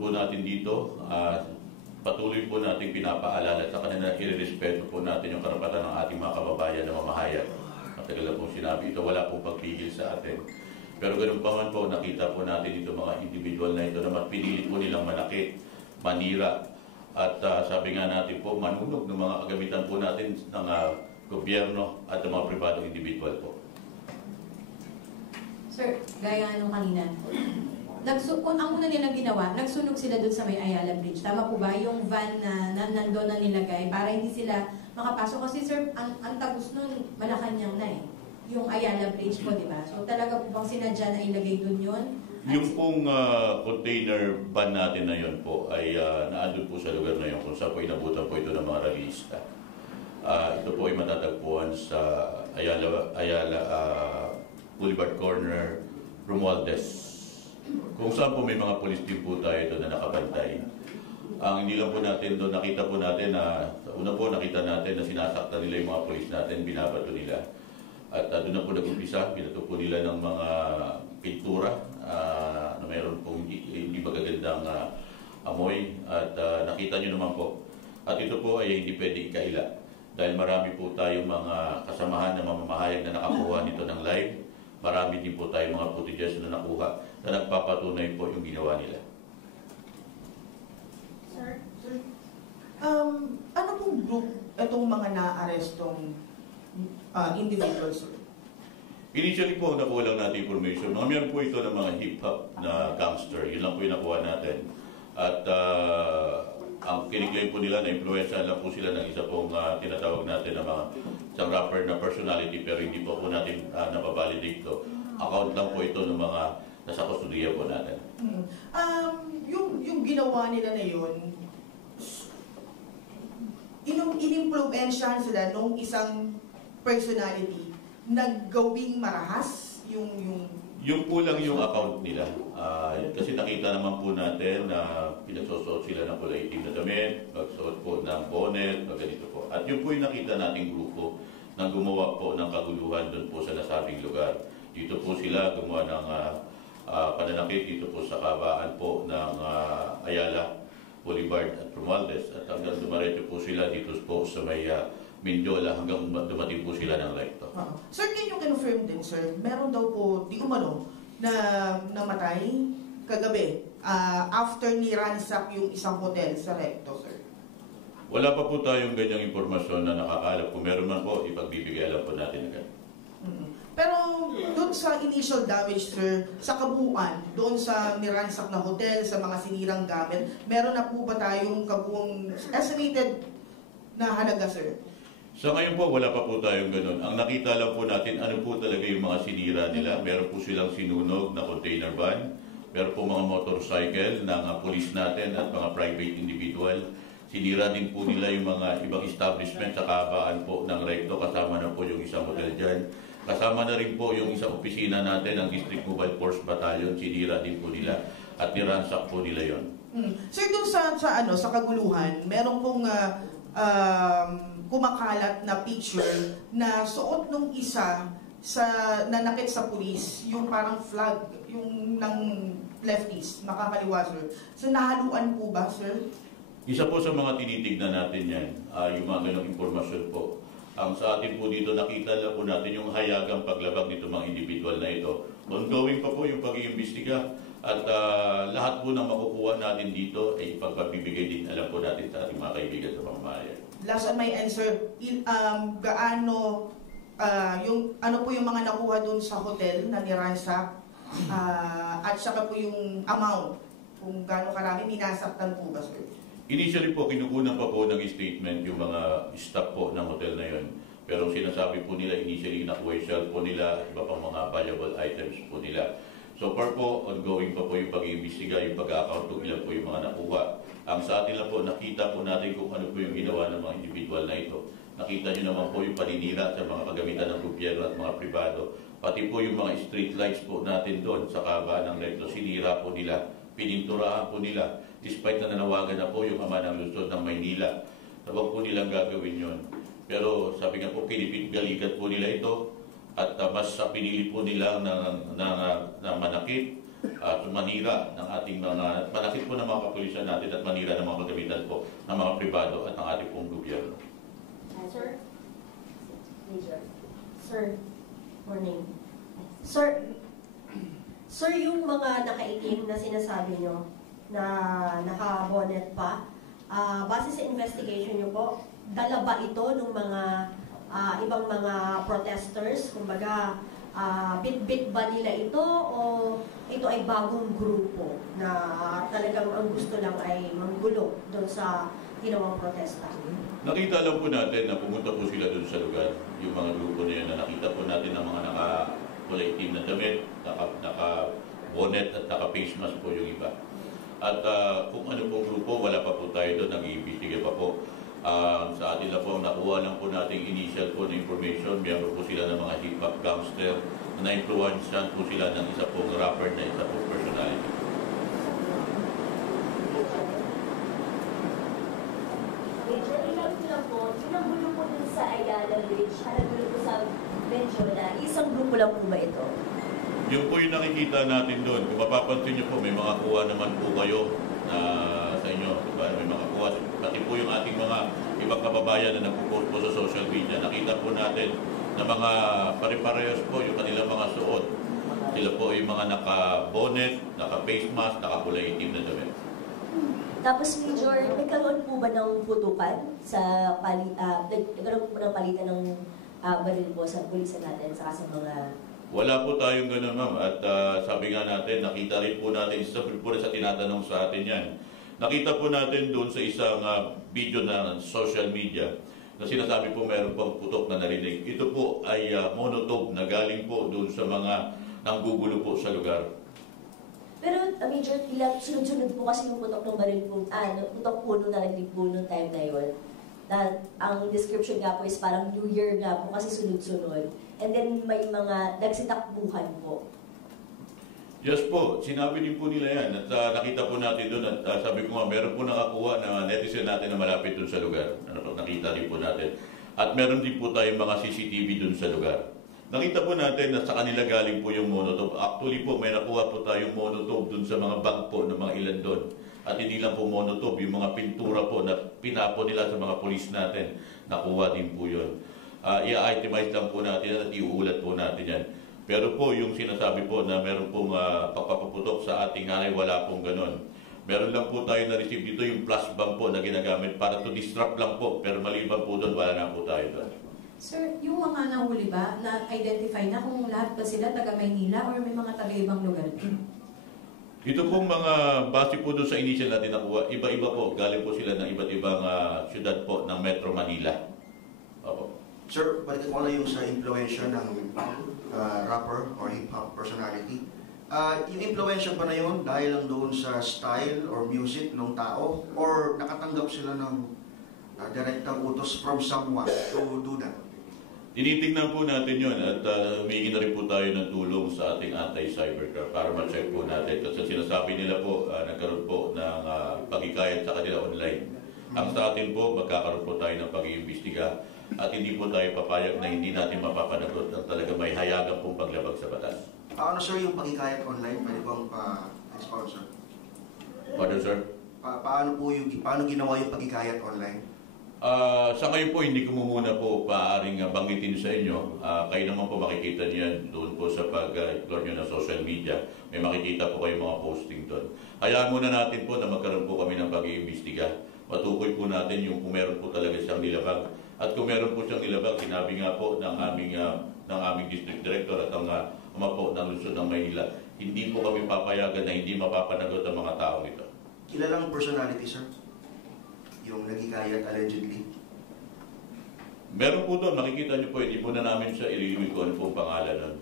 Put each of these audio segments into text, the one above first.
po natin dito, patuloy po natin pinapaalala sa kanila, irerespeto po natin yung karapatan ng ating mga kababayan na mamahayag. Matagal na pong sinabi ito, wala pong pagpigil sa atin. Pero ganun pa man po, nakita po natin ito mga individual na ito na pinili po nilang manakit, manira. At sabi nga natin po, manunog ng mga kagamitan po natin ng gobyerno at ng mga pribadong individual po. Sir, gaya nga nung kanina, kung ang una nilang ginawa, nagsunog sila doon sa may Ayala Bridge. Tama po ba? Yung van na nandoon na nilagay para hindi sila makapasok. Kasi sir, ang tagos nun, Malacanang na eh. Yung Ayala Bridge po, di ba? So talaga po bang sinadya na ilagay doon yun? Yung pong container van natin na yun po ay naandun po sa lugar na yun kung saan po inabutan po ito ng mga rallyista. Ito po ay matatagpuan sa Ayala Boulevard Corner, Romualdez. Kung saan po may mga pulis din po tayo doon na nakabantay. Ang hindi lang po natin doon, nakita po natin na, una po nakita natin na sinasaktan nila yung mga pulis natin, binabato nila. At doon na po nag-umpisa, binato po nila ng mga pintura na mayroon pong hindi magagandang amoy. At nakita nyo naman po. At ito po ay hindi pwede ikaila. Dahil marami po tayong mga kasamahan na mamamahayag na nakakuha nito ng live. Marami din po tayong mga footages na nakuha na nagpapatunay po yung ginawa nila. Sir, ano pong group itong mga na-arrestong individuals? Initially po, nakuha lang natin information. Meron po ito ng mga hip-hop na gangster. Yun lang po yung nakuha natin. At ang kiniklaim po nila na influensya lang po sila ng isa pong tinatawag natin na mga isang rapper na personality, pero hindi po natin nababalidate ito. Account lang po ito ng mga nasa kustudiya po natin. Yung ginawa nila na yun, inimpluwensyahan sila nung isang personality na gawing marahas yung po lang yung account nila. Kasi nakita naman po natin na pinagsusuot sila ng kulay itim na damit, magsuot po ng bonnet, ganito po. At yun po yung nakita nating grupo na gumawa po ng kaguluhan doon po sa nasabing lugar. Dito po sila gumawa ng pananakit dito po sa kabaan po ng Ayala, Boulevard at Romualdez. At hanggang dumaretso po sila dito po sa may Mindiola hanggang dumating po sila ng recto. Sir, can you confirm din, sir? Meron daw po, di umano, na namatay kagabi after ni-ransack yung isang hotel sa recto, sir? Wala pa po tayong ganyang impormasyon na nakakaalap. Kung meron man po, ipagbibigay alam po natin agad. Pero doon sa initial damage, sir, sa kabuuan, doon sa ni-ransack na hotel, sa mga sinirang gamit, meron na po ba tayong kabuuang estimated na halaga, sir? So ngayon po, wala pa po tayong ganun. Ang nakita lang po natin, ano po talaga yung mga sinira nila. Meron po silang sinunog na container van. Meron po mga motorcycle ng police natin at mga private individual. Sinira din po nila yung mga ibang establishment sa kabaan po ng recto. Kasama na po yung isang hotel dyan. Kasama na rin po yung isang opisina natin ng District Mobile Force Battalion. Sinira din po nila at niransak po nila yon. Sir, doon sa kaguluhan, meron pong kumakalat na picture na suot nung isa sa nanakit sa pulis, yung parang flag, yung ng leftist, makakaliwa, sir. So, nahaluan po ba, sir? Isa po sa mga tinitignan natin yan, yung mga ganong informasyon po. Ang sa atin po dito, nakita lang po natin yung hayagang paglabag nito mga individual na ito. Ongoing pa po yung pag-iimbestiga at lahat po ng makukuha natin dito ay ipagpapibigay din, alam po natin sa ating mga kaibigan sa pamamayan. Last on my answer, gaano, ano po yung mga nakuha dun sa hotel na niransak at saka po yung amount, kung gaano karami minasaktan po ba, sir? Initially po, kinukunan pa po ng statement yung mga staff po ng hotel na yun. Pero sinasabi po nila, initially nakuha yung cellphone nila, iba pang mga valuable items po nila. So far po, ongoing pa po yung pag-iimbestiga, yung pag-account kung ilan po yung mga nakuha. Ang sa atin lang po, nakita po natin kung ano po yung ginawa ng mga individual na ito. Nakita nyo naman po yung paninira sa mga kagamitan ng gobyerno at mga pribado. Pati po yung mga street lights po natin doon sa kabaan ng recto, sinira po nila, pininturahan po nila. Despite na nanawagan na po yung ama ng lungsod ng Maynila, na huwag po nilang gagawin yon. Pero sabi nga po, kinipit-galikat po nila ito at mas pinili po nila na manakit at manira ng ating mga, panakit po ng mga kapulisan natin at manira ng mga kagamitan po ng mga pribado at ng ating pong gobyerno. Sir? Major. Sir, morning. Sir, yung mga nakaitim na sinasabi nyo na naka-bonnet pa, base sa investigation nyo po, dala ba ito ng mga ibang mga protesters? Kumbaga, bit-bit ba nila ito o ito ay bagong grupo na talagang ang gusto lang ay manggulo doon sa ginawang protesta? Nakita lang po natin na pumunta po sila doon sa lugar, yung mga grupo na yun, na nakita po natin ng mga naka-kulay itim na damit, naka-bonnet at naka-face mask po yung iba. At kung ano pong grupo, wala pa po tayo doon, nag-iimbestiga pa po. Sa atin lang po, nakuha lang po nating initial po na information, miyembro po sila ng mga hip-hop gangster, na na-influensyan po sila ng isa pong rapper na isa pong personality. Major, ilang lang po, sinagulo po dun sa Ayala Bridge, hanagulo po sa Benjola, isang grupo lang po ba ito? Yung po yung nakikita natin doon, kung mapapansin nyo po, may mga kuha naman po kayo na sa inyo, diba? May mga kuha, pati po yung ating mga ibang kababayan na nagpo-post po sa social media, nakita po natin na mga pare-parehas po yung kanilang mga suot. Sila po yung mga naka-bonnet, naka-face mask, naka-kulay itim na damit. Tapos, Major, nagkaroon po ba ng putukan sa nagkaroon po ng palitan ng baril po sa pulisan natin sa mga... Wala po tayong ganun, ma'am. At sabi nga natin, nakita rin po natin, isa po rin sa tinatanong sa atin yan. Nakita po natin doon sa isang video na social media na sinasabi po meron pang putok na narinig. Ito po ay monotone na galing po doon sa mga nanggugulo po sa lugar. Pero, Major, sunod-sunod po kasi yung putok ng baril po, putok po nung narinig po nung time na yun. Na, ang description nga po is parang New Year nga po kasi sunod-sunod. And then may mga nagsitakbuhan po. Yes po, sinabi din po nila yan at nakita po natin doon at sabi ko nga, meron po nakakuha na netizen natin na malapit doon sa lugar. Nakita din po natin. At meron din po tayong mga CCTV doon sa lugar. Nakita po natin na sa kanila galing po yung monotone. Actually po, may nakuha po tayong monotone doon sa mga bank po ng mga ilan doon. At hindi lang po monotone, yung mga pintura po na pinapo nila sa mga polis natin, nakuha din po yun. I-itemize lang po natin at iuulat po natin yan. Pero po yung sinasabi po na meron pong pagpapaputok sa ating hanay, wala pong ganon. Meron lang po tayo na-receive dito yung plus bomb po na ginagamit para to disrupt lang po. Pero maliban po doon, wala na po tayo doon. Sir, yung mga nahuli ba, na-identify na kung lahat ba sila taga Maynila or may mga taga-ibang lugar? Ito pong mga base po doon sa initial natin nakuha, iba-iba po. Galing po sila ng iba't ibang syudad po ng Metro Manila. Opo. Sir, balik ko lang yung sa influensya ng rapper or hip-hop personality. Yung influensya ba na yun dahil lang doon sa style or music ng tao or nakatanggap sila ng direktang utos from someone to do that? Tinitingnan po natin yun at humingi na rin po tayo ng tulong sa ating anti-cybercrime para ma-check po natin. Kasi sinasabi nila po, nagkaroon po ng pagkikayat sa kanila online. Ang sa atin po, magkakaroon po tayo ng pag-iimbestiga at hindi po tayo papayag na hindi natin mapapanagot at talaga may hayagan pong paglabag sa batas. Ano sir yung pagkikayat online? Pwede bang pa-sponsor? Pardon, sir? Paano ginawa yung pagkikayat online? Sa ngayon po, hindi ko muna po paaaring banggitin sa inyo. Kayo naman po makikita niyo yan doon po sa pag-explore nyo ng social media. May makikita po kayo mga posting doon. Hayaan muna natin po na magkaroon po kami ng pag-iimbestiga. Matukoy po natin yung kung meron po talaga siyang nilabag. At kung meron po siyang nilabag, sinabi nga po ng aming district director at ang ama po ng Luzon ng Maynila, hindi po kami papayagan na hindi mapapanagot ang mga tao nito. Kilalang personality, sir? Yung nagkikayat allegedly? Meron po doon, makikita nyo po, hindi po na namin siya ililimit ko ano pong pangalan nun.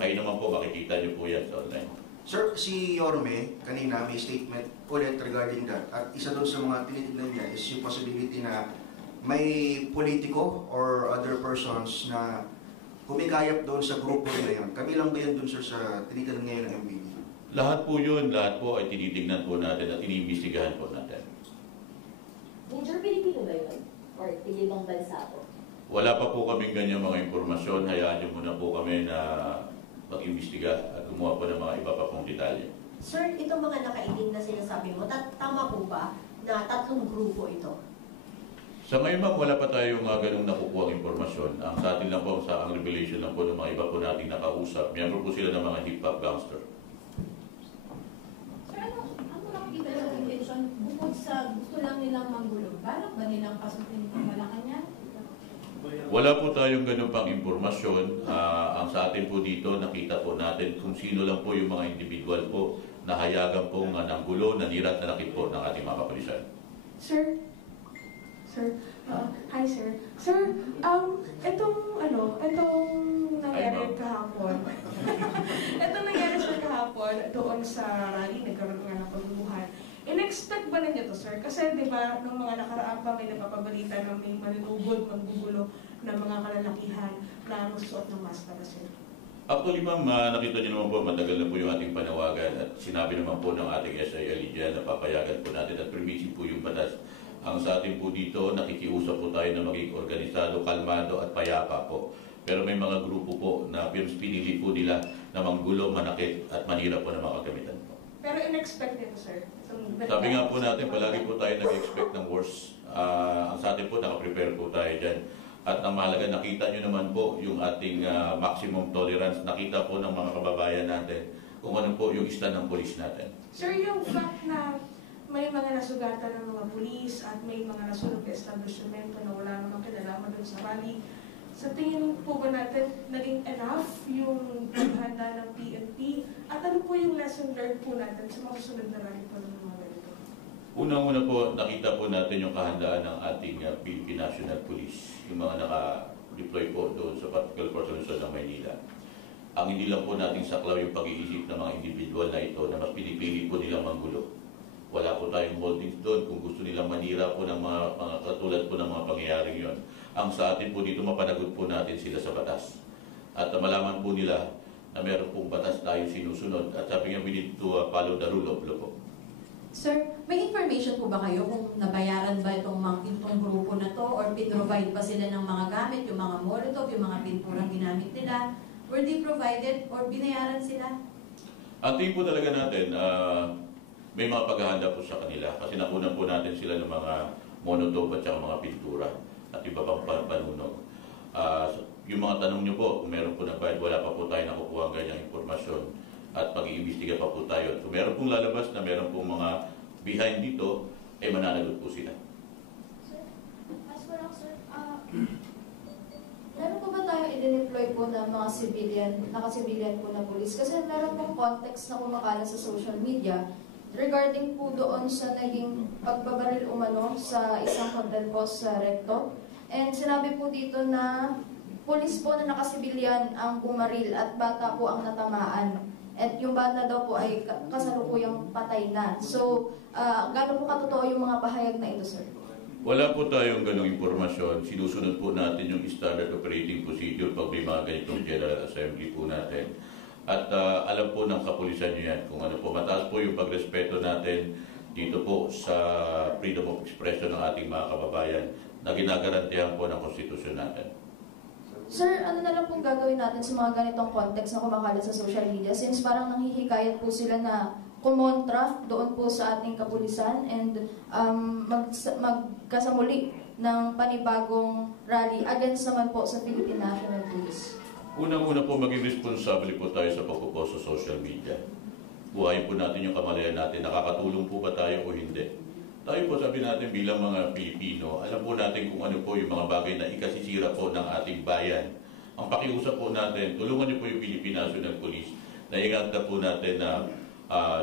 Kayo naman po, makikita nyo po yan sa online. Sir, si Yorme, kanina may statement ulit regarding that. At isa doon sa mga tinitignan niya is yung possibility na may politiko or other persons na kumikayap doon sa grupo nila yun. Kabilang ba yan doon, sir, sa tinitignan ngayon ng MPD? Lahat po yun, lahat po ay tinitignan po natin at iniimbestigahan po natin. Major, Pilipino ba yun? Or ibang bansa po? Wala pa po kaming ganyan mga impormasyon. Hayaan nyo muna po kami na mag-imbestiga at gumawa po ng mga iba pa pong detalye. Sir, itong mga nakaitim na sinasabi mo, tama po ba na 3 grupo ito? Sa ngayon ma'am, wala pa tayong ganung nakukuha impormasyon. Ang sa atin lang po, ang revelation lang po ng mga iba po nating nakausap, miyembro po sila ng mga hip-hop gangster. Sir, ano nakikita sa intention? Bukod sa gusto lang nilang manggulo, balak ba nilang pasukin ng Malacanang? Wala po tayong ganun pang impormasyon. Ang sa atin po dito, nakita po natin kung sino lang po yung mga individual po na hayagan pong nanggulo, nanira at nanakit po ng ating mga kapulisan. Sir, hi sir. Sir, itong nangyari kahapon. Itong nangyari sir kahapon doon sa rally, nagkaroon nga ng pagbubuhan. In-expect ba ninyo to sir? Kasi di ba, nung mga nakaraan pa may napapabalita na may maninugod, maggugulo ng mga kalalakihan na magsuot ng maskara sir. Actually ma'am, nakita niyo naman po, matagal na po yung ating panawagan at sinabi naman po ng ating SIL dyan na papayagan po natin at permissive po yung batas. Ang sa atin po dito, nakikiusap po tayo na maging organisado, kalmado at payapa po. Pero may mga grupo po na pinili po nila na manggulo, manakit at manira po ng mga kagamitan po. Pero in-expect nito sir? Sabi nga po natin, palagi po tayo nag-expect ng worst. Ang sa atin po, nakaprepare po tayo dyan. At ang mahalaga, nakita nyo naman po yung ating maximum tolerance. Nakita po ng mga kababayan natin kung ano po yung stand ng polis natin. Sir, yung fact na may mga nasugatan ng mga pulis at may mga nasunog na establishment na wala namang kinalaman doon sa rally, sa tingin po ba natin naging enough yung paghanda ng PNP? At ano po yung lesson learned po natin sa mga susunod na rally po ng mga ganito? Unang-una po, nakita po natin yung kahandaan ng ating Philippine National Police, yung mga naka-deploy po doon sa particular portion ng Maynila. Ang hindi lang po natin saklaw yung pag-iisip ng mga individual na ito na mas pinipili po nilang manggulo. Wala po tayong holdings doon kung gusto nilang manira po ng mga katulad po ng mga pangyayaring yon. Ang sa atin po dito, mapanagot po natin sila sa batas. At malaman po nila na meron pong batas tayo sinusunod. At sabi nga, we need to follow the rule of law po. Sir, may information po ba kayo kung nabayaran ba itong grupo na to or pinrovide pa sila ng mga gamit, yung mga molotov, yung mga pinturang ginamit nila? Were they provided or binayaran sila? Ang tingin po talaga natin, may mga paghahanda po sa kanila kasi nakunan po natin sila ng mga monotop at saka mga pintura at iba pang panunog. Yung mga tanong nyo po, kung meron po nagbayad, wala pa po tayo nakukuha ang ganyang impormasyon at pag-iimbestiga pa po tayo. At kung meron pong lalabas na meron pong mga behind dito, eh mananagot po sila. Sir, as well lang sir, meron po ba tayo i-deploy po ng mga civilian, naka-civilian po na police? Kasi meron pong context na kumakalat sa social media regarding po doon sa naging pagbabaril umano sa isang hotel po sa Recto. And sinabi po dito na pulis po na nakasibilyan ang bumaril at bata po ang natamaan. At yung bata daw po ay kasalukuyang patay na. So, gaano po katotoo yung mga pahayag na ito, sir? Wala po tayong ganong impormasyon. Sinusunod po natin yung standard operating procedure pag may mga ganitong General Assembly po natin. At alam po ng kapulisan nyo yan kung ano po. Mataas po yung pagrespeto natin dito po sa freedom of expression ng ating mga kababayan na ginagarantihan po ng konstitusyon natin. Sir, ano na lang pong gagawin natin sa mga ganitong context na kumakalat sa social media since parang nanghihikayat po sila na kumontra doon po sa ating kapulisan and magkasamuli ng panibagong rally against naman po sa Philippine National Police. Unang-una po, maging responsable po tayo sa pagpupost sa social media. Buhayin po natin yung kamalayan natin. Nakakatulong po ba tayo o hindi? Tayo po sabi natin bilang mga Pilipino, alam po natin kung ano po yung mga bagay na ikasisira po ng ating bayan. Ang pakiusap po natin, tulungan niyo po yung Philippine National Police na ingatan po natin na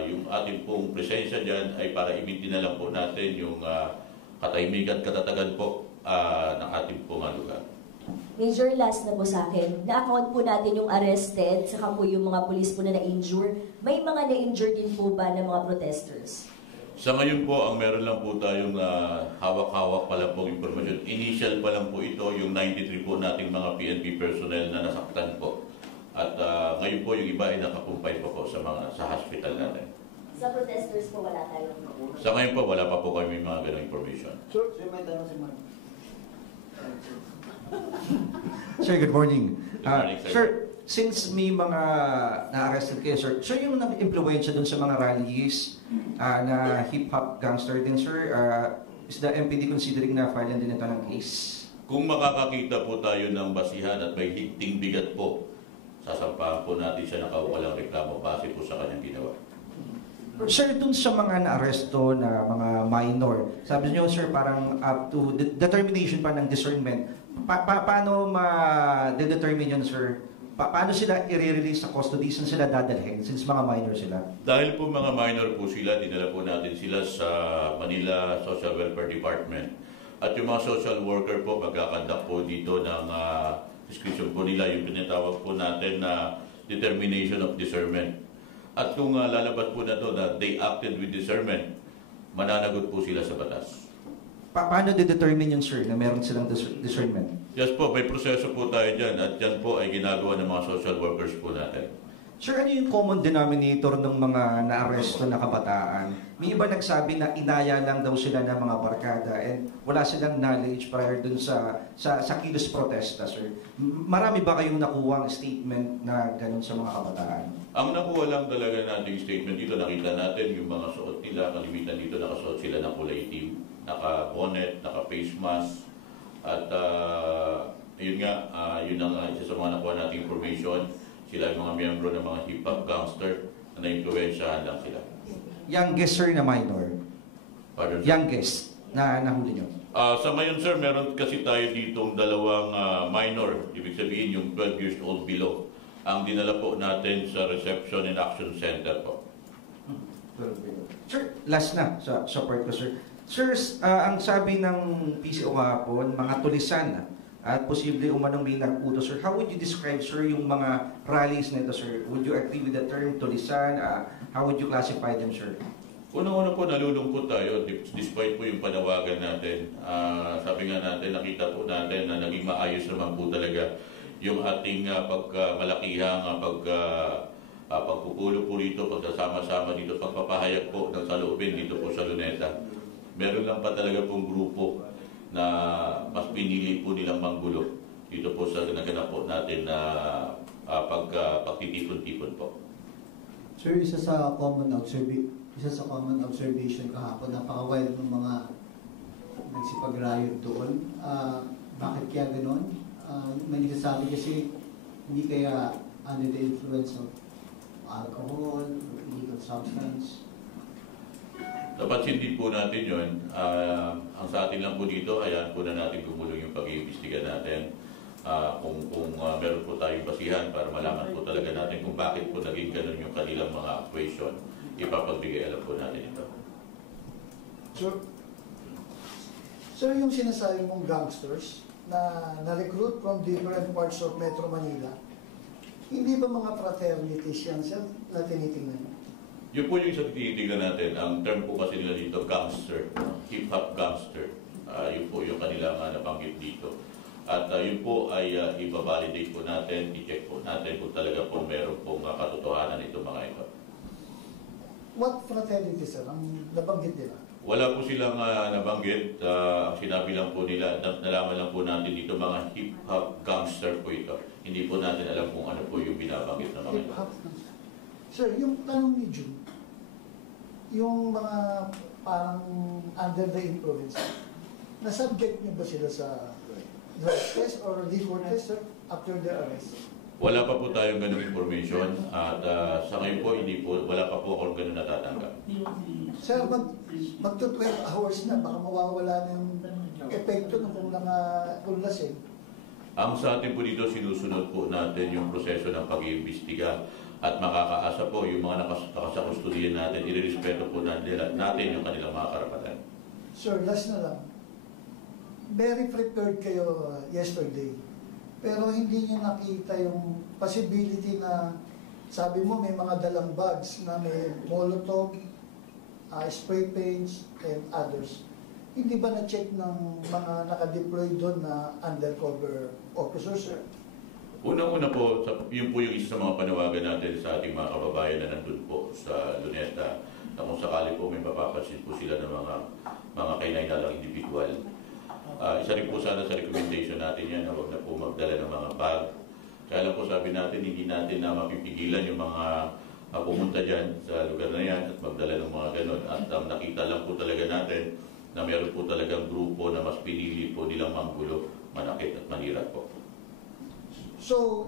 yung ating pong presensya dyan ay para imitin na lang po natin yung katahimikan, katatagan po ng ating pong lugar. Major, last na po sa akin. Na-account po natin yung arrested, saka po yung mga police po na na-injure. May mga na-injure din po ba ng mga protesters? Sa ngayon po, ang meron lang po tayong hawak-hawak pa lang po informasyon. Initial pa lang po ito, yung 93 po nating mga PNP personnel na nasaktan po. At ngayon po, yung iba ay nakakumpay pa po sa hospital natin. Sa protesters po wala tayo. Sa ngayon po, wala pa po kami mga ganong information. Sir, may tanong si Mark. Sir, good morning. Good morning, sir. Sir, since may mga na-arrested kayo, sir, yung nag-impluensya dun sa mga rallies na hip-hop gangster din, sir, is the MPD considering na file din ito ng case? Kung makakakita po tayo ng basihan at may hinting bigat po, sasampahan po natin siya ng kaukulang reklamo base po sa kanyang ginawa. Sir, dun sa mga na-aresto na mga minor, sabi niyo, sir, parang up to determination pa ng discernment. Paano ma-determine yun, sir? Paano sila i-release sa custody? Saan sila dadalhin since mga minor sila? Dahil po mga minor po sila, dinala po natin sila sa Manila Social Welfare Department. At yung mga social worker po, magkakandak po dito ng description po nila, yung pinatawag po natin na determination of discernment. At kung lalabas po na to na they acted with discernment, mananagot po sila sa batas. Paano de-determine yun, sir, na meron silang discernment? Yes po, may proseso po tayo dyan at yan po ay ginagawa ng mga social workers po natin. Sir, ano yung common denominator ng mga na-aresto na kabataan? May iba nagsabi na inaya lang daw sila ng mga barkada and wala silang knowledge prior dun sa kilos protesta, sir. Marami ba kayong nakuwang statement na ganun sa mga kabataan? Ang nakuha lang talaga nating statement dito, nakita natin yung mga suot nila, kalimitan dito nakasuot sila ng kulay itim, naka-bonnet, naka-face mask, at yun nga, yun ang isa sa mga nakuha nating information. Sila yung mga miyembro ng mga hip-hop gangster na na-influensyahan lang sila. Youngest, sir, na minor? Pardon, sir? Youngest na nahuli nyo? Sa ngayon, sir, meron kasi tayo ditong dalawang minor. Ibig sabihin yung 12 years old below. Ang dinala po natin sa Reception and Action Center po. Sir, last na sa part ko, sir. Sir, ang sabi ng PCO kahapon, mga tulisan at posible umanong may nag-utos, sir. How would you describe, sir, yung mga rallies na ito, sir? Would you agree with the term tulisan? How would you classify them, sir? Unang-una po, nalulungkot tayo despite po yung panawagan natin. Sabi nga natin, nakita po natin na naging maayos naman po talaga yung ating pagmalakihang pagpupulo po rito, pagsasama-sama dito, pagpapahayag po ng saloobin dito po sa Luneta. Meron lang pa talaga pong grupo na mas pinili po nilang manggulo dito po sa naganap po natin na pagtitipon-tipon po. Sir, isa sa common observation kahapon, napaka-wild ng mga nagsipag-riot doon. Bakit kaya gano'n? May nagsasabi kasi hindi kaya under the influence of alcohol, illegal substance. Napansin din po natin yun. Ang sa atin lang po dito, hayaan po na natin gumulong yung pag-iimbestiga natin. Kung meron po tayong basihan para malaman po talaga natin kung bakit po naging ganun yung kanilang mga equation, ipapagbigay alam po natin ito. Sir, yung sinasabi mong gangsters na na-recruit from different parts of Metro Manila, hindi ba mga fraternities yan, sir, na tinitingnan? Yun po yung isa tinitingnan natin. Ang term po kasi nila dito, gangster, hip-hop gangster. Yun po yung kanilang nabanggit dito. At yun po ay ibabalidate po natin, i-check po natin kung talaga po meron pong katotohanan itong mga ito. What fraternity, sir, ang nabanggit nila? Wala po silang nabanggit. Ang sinabi lang po nila, nalaman lang po natin dito mga hip-hop gangster po ito. Hindi po natin alam kung ano po yung binabanggit na mga ito. Sir, yung tanong ni June, yung mga parang under the influence, na-subject niyo ba sila sa drug test or liquor test, sir, after their arrest? Wala pa po tayong ganung information at sa ngayon po, wala pa po akong ganun natatanggap. Sir, magto 12 hours na, baka mawawala na yung epekto ng kung lasing. Ang sa atin po dito, sinusunod po natin yung proseso ng pag-iimbestiga at makakaasa po yung mga nakasakustudiyan natin, irerespeto po natin yung kanilang mga karapatan. Sir, last na lang. Very prepared kayo yesterday. Pero hindi niyo nakita yung possibility na sabi mo may mga dalang bags na may molotov, spray paints, and others. Hindi ba na-check ng mga nakadeploy doon na undercover officers, sir? Unang-una po, yun po yung isa sa mga panawagan natin sa ating mga kababayan na nandun po sa Luneta na kung sakali po may mapapansin po sila ng mga kainay-nalang individual. Isa rin po sana sa recommendation natin yan na huwag na po magdala ng mga bag Kaya lang po sabi natin, hindi natin na mapipigilan yung mga pumunta dyan sa lugar na yan at magdala ng mga ganon. At nakita lang po talaga natin na meron po talagang grupo na mas pinili po nilang manggulo, manakit at manira po. So,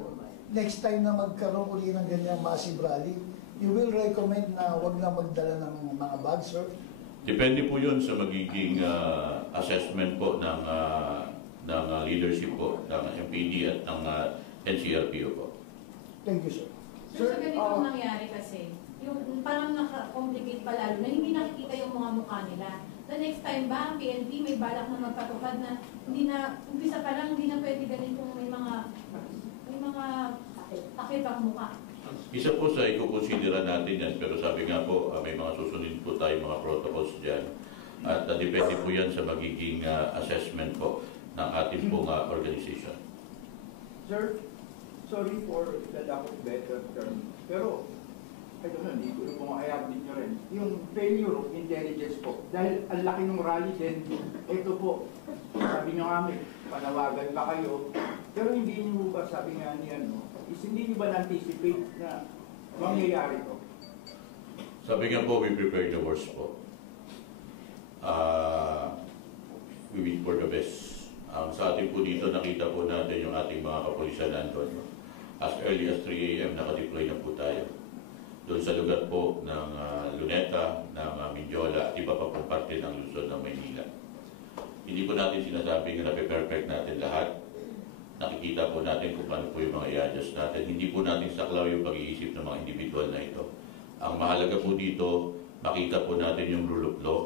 next time na magkaroon uli ng ganyang massive rally, you will recommend na wag na magdala ng mga bags, sir? Depende po yun sa magiging assessment po ng leadership po ng MPD at ng NCRPO po. Thank you, sir. So, sa ganito ang nangyari kasi, yung parang naka-complicate pa lalo na hindi nakikita yung mga mukha nila. The next time ba, ang PNP may balak na magpatupad na hindi na, umpisa pa lang, hindi na pwede ganitong may mga takip ang mukha. Isa po sa ikukonsidera natin yan, pero sabi nga po, may mga susunod po tayo mga protocols dyan. At depende po yan sa magiging assessment po ng ating pong organization. Sir, sorry for the lack of better term, pero I don't know, hindi ko yung mga ayabit nyo rin. Yung failure of intelligence po, dahil ang laki ng rally din, ito po, sabi nyo kami, panawagan pa kayo, pero hindi nyo ba, sabi nga niya, is hindi nyo ba na-anticipate na mangyayari to? Sabi nga po, we prepare the worst po. We wait for the best. Sa atin po dito, nakita po natin yung ating mga kapulisan nandun. As early as 3 a.m. nakadeploy na po tayo. Doon sa lugar po ng Luneta, ng Mindiola, at iba pa pong parte ng Luzon ng Maynila. Hindi po natin sinasabing na perfect natin lahat. Nakikita po natin kung paano po yung mga i-adjust natin. Hindi po natin saklaw yung pag-iisip ng mga individual na ito. Ang mahalaga po dito, makita po natin yung rule of law.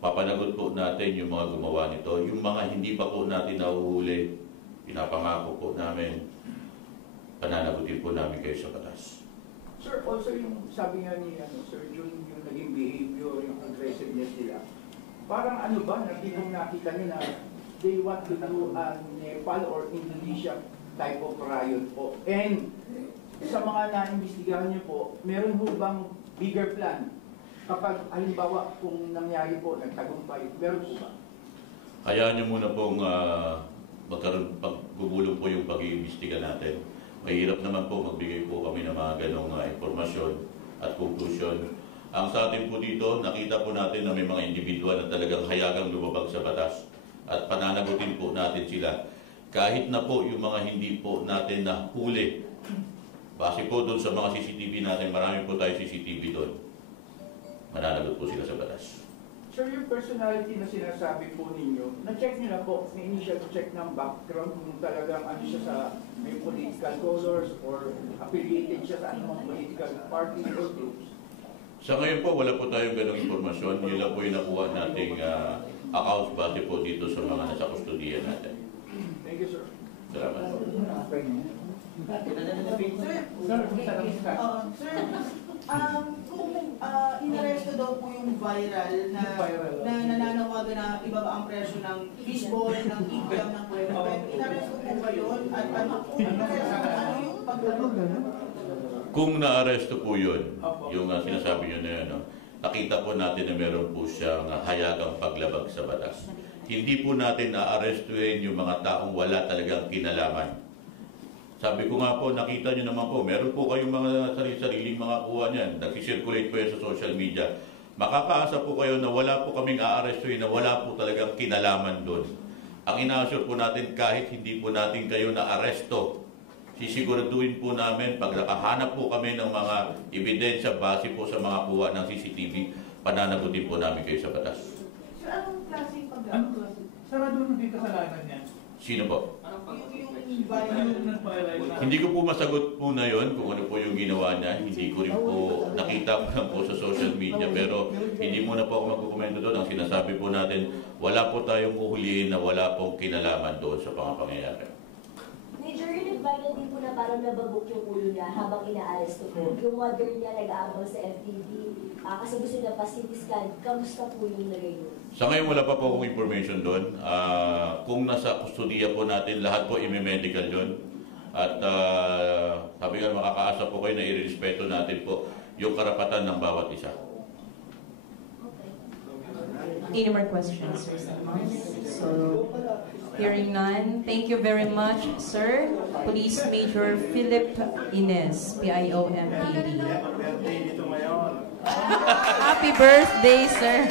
Papanagot po natin yung mga gumawa nito. Yung mga hindi pa po natin nahuhuli, pinapangako po namin, pananagutin po namin kayo sa batas. Sir, also yung sabi nga ni Sir Jun, yung naging behavior, yung aggressiveness nila, parang ano ba, nakita nyo na they want to do a Nepal or Indonesia type of riot po. And sa mga na-investigahan nyo po, meron ho bang bigger plan? Kapag halimbawa kung nangyari po, nagtagumpay, meron po ba? Hayaan nyo muna pong paggugulong po yung pag-iimbestiga natin. Mahirap naman po magbigay po kami ng mga ganong impormasyon at conclusion. Ang sa atin po dito, nakita po natin na may mga individual na talagang hayagang lumabag sa batas at pananagutin po natin sila. Kahit na po yung mga hindi po natin nahuli, base po doon sa mga CCTV natin, marami po tayo CCTV doon. Mananagot po sila sa batas. Sir, yung personality na sinasabi po ninyo, na-check nyo na po, may initial check ng background kung talagang ano siya sa may political colors or affiliated siya sa anumang political party or groups? Sa ngayon po, wala po tayong ganong informasyon. Yun lang po yung nakuha nating accounts base po dito sa mga nasa kustodiya natin. Thank you, sir. Salamat po. Kung inaresto daw po yung viral na nananawagan na ibaba ang presyo ng fishball, ng income, ng kwento, inaresto po ba yun? At ano yung paglalog? Kung na-aresto po yun, yung sinasabi nyo na yun, nakita po natin na meron po siyang hayagang paglabag sa batas. Hindi po natin na-arestuin yung mga taong wala talagang kinalaman. Sabi ko nga po, nakita nyo naman po, meron po kayong mga sariling mga kuha niyan. Nagsisirculate po yan sa social media. Makakaasa po kayo na wala po kaming aarestuin, na wala po talagang kinalaman doon. Ang ina-assure po natin, kahit hindi po natin kayo na-aresto, sisiguraduhin po namin, pag nakahanap po kami ng mga ebidensya base po sa mga kuha ng CCTV, pananagutin po namin kayo sa batas. Sir, anong klaseng Anong klase? Sarado nung din kasalanan niya? Sino po? yung viral? Hindi ko po masagot po na yon kung ano po yung ginawa niya. Hindi ko rin po nakita po lang po sa social media. Pero hindi muna po ako magkukomento doon. Ang sinasabi po natin, wala po tayong uhulihin na wala pong kinalaman doon sa mga pangyayari. Major, nag-viral din po na parang nababok yung ulo niya habang ina-aresto po. Yung mother niya nag-aabang sa FTV kasi gusto niya pa-CT scan. Kamusta po yung lagay yun? Sa ngayon wala pa po akong information doon. Kung nasa kustodiya po natin, lahat po i-medical yun. At sabi nga, makakaasa po kayo na i-respeto natin po yung karapatan ng bawat isa. Okay. Any more questions, Sir Salmon? So, hearing none, thank you very much, Sir. Police Major Philip Ines, PIOMPD. Happy birthday, sir.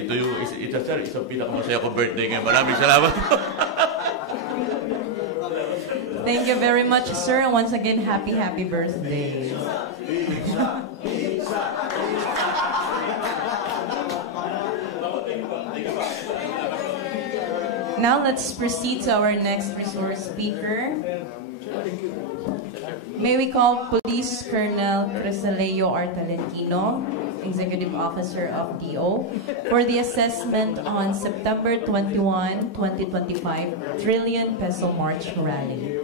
Ito sir, isang pinakamasaya kong birthday ngayon. Maraming salamat. Thank you very much, sir. And once again, happy birthday. Now let's proceed to our next resource speaker. May we call Police Colonel Crisaleo R. Talentino, Executive Officer of DO, for the assessment on September 21, 2025 Trillion Peso March Rally.